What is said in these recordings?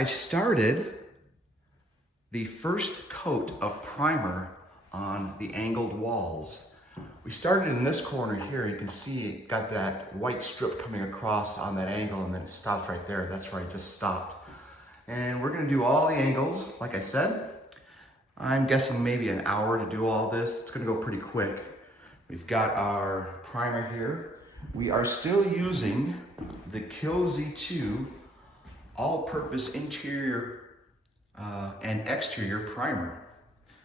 I started the first coat of primer on the angled walls. We started in this corner here. You can see it got that white strip coming across on that angle, and then it stops right there. That's where I just stopped. And we're gonna do all the angles, like I said. I'm guessing maybe an hour to do all this. It's gonna go pretty quick. We've got our primer here. We are still using the Kill Z2 all-purpose interior and exterior primer.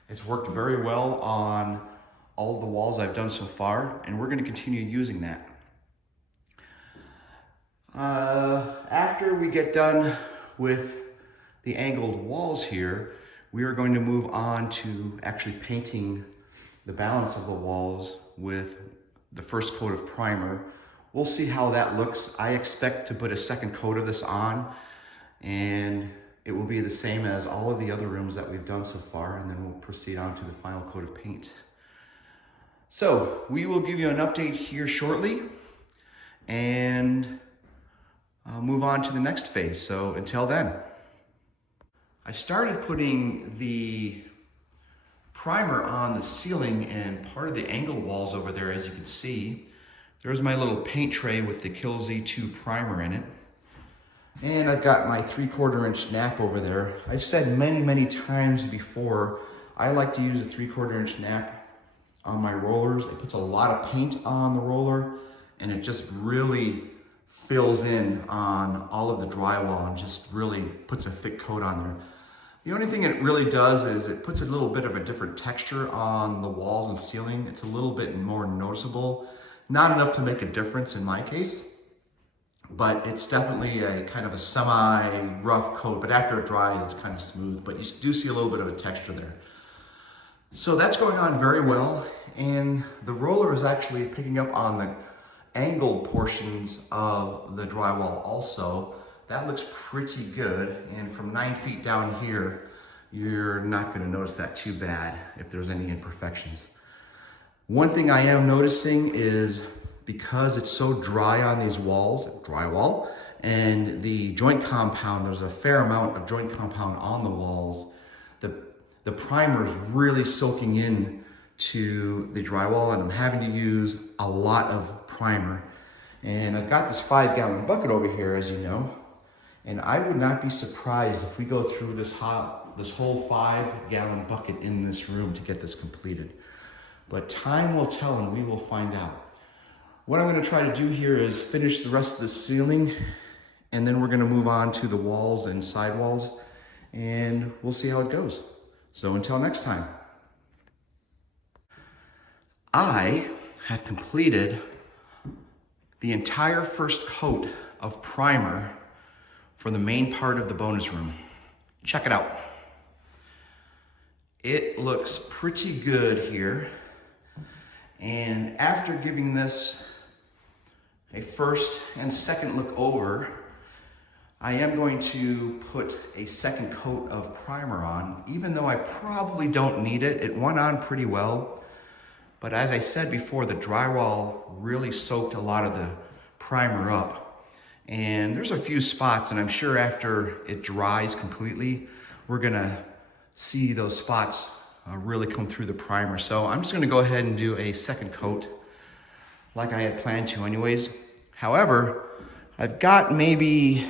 It's worked very well on all of the walls I've done so far, and we're going to continue using that. After we get done with the angled walls here, we are going to move on to actually painting the balance of the walls with the first coat of primer. We'll see how that looks. I expect to put a second coat of this on, and it will be the same as all of the other rooms that we've done so far, and then we'll proceed on to the final coat of paint. So we will give you an update here shortly, and I'll move on to the next phase. So until then, I started putting the primer on the ceiling and part of the angled walls over there. As you can see, there's my little paint tray with the Kill Z2 primer in it. And I've got my 3/4 inch nap over there. I've said many times before, I like to use a 3/4 inch nap on my rollers. It puts a lot of paint on the roller, and it just really fills in on all of the drywall and just really puts a thick coat on there. The only thing it really does is it puts a little bit of a different texture on the walls and ceiling. It's a little bit more noticeable. Not enough to make a difference in my case, but it's definitely a kind of a semi-rough coat, but after it dries, it's kind of smooth, but you do see a little bit of a texture there. So that's going on very well, and the roller is actually picking up on the angled portions of the drywall also. That looks pretty good, and from 9 feet down here, you're not gonna notice that too bad if there's any imperfections. One thing I am noticing is because it's so dry on these walls, drywall, and the joint compound, there's a fair amount of joint compound on the walls, the primer's really soaking in to the drywall, and I'm having to use a lot of primer. And I've got this 5-gallon bucket over here, as you know, and I would not be surprised if we go through this whole 5-gallon bucket in this room to get this completed. But time will tell, and we will find out. What I'm going to try to do here is finish the rest of the ceiling, and then we're going to move on to the walls and sidewalls, and we'll see how it goes. So until next time. I have completed the entire first coat of primer for the main part of the bonus room. Check it out. It looks pretty good here. And after giving this a first and second look over, I am going to put a second coat of primer on, even though I probably don't need it. It went on pretty well. But as I said before, the drywall really soaked a lot of the primer up. And there's a few spots, and I'm sure after it dries completely, we're gonna see those spots really come through the primer. So I'm just gonna go ahead and do a second coat like I had planned to anyways. However, I've got maybe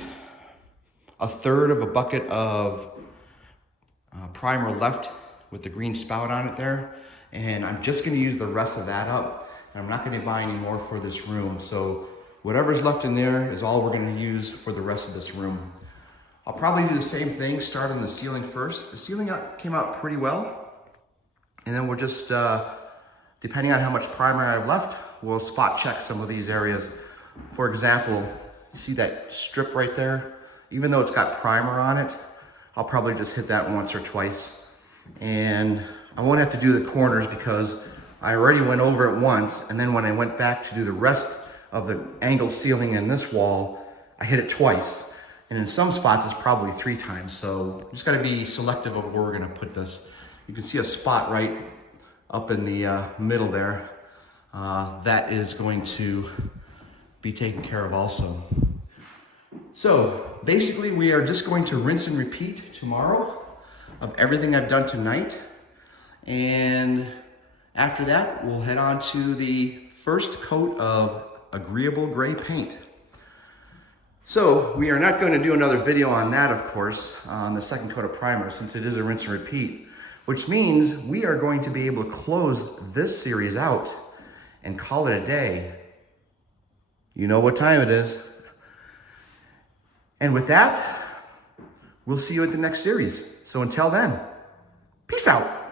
1/3 of a bucket of primer left with the green spout on it there. And I'm just gonna use the rest of that up, and I'm not gonna buy any more for this room. So whatever's left in there is all we're gonna use for the rest of this room. I'll probably do the same thing, start on the ceiling first. The ceiling came out pretty well. And then we'll just, depending on how much primer I have left, we'll spot check some of these areas. For example, you see that strip right there? Even though it's got primer on it, I'll probably just hit that once or twice. And I won't have to do the corners because I already went over it once, and then when I went back to do the rest of the angled ceiling in this wall, I hit it twice. And in some spots, it's probably 3 times. So you just gotta be selective of where we're gonna put this. You can see a spot right up in the middle there. That is going to be taken care of also. So basically we are just going to rinse and repeat tomorrow of everything I've done tonight. And after that, we'll head on to the first coat of agreeable gray paint. So we are not going to do another video on that, of course, on the second coat of primer, since it is a rinse and repeat, which means we are going to be able to close this series out and call it a day. You know what time it is. And with that, we'll see you at the next series. So until then, peace out.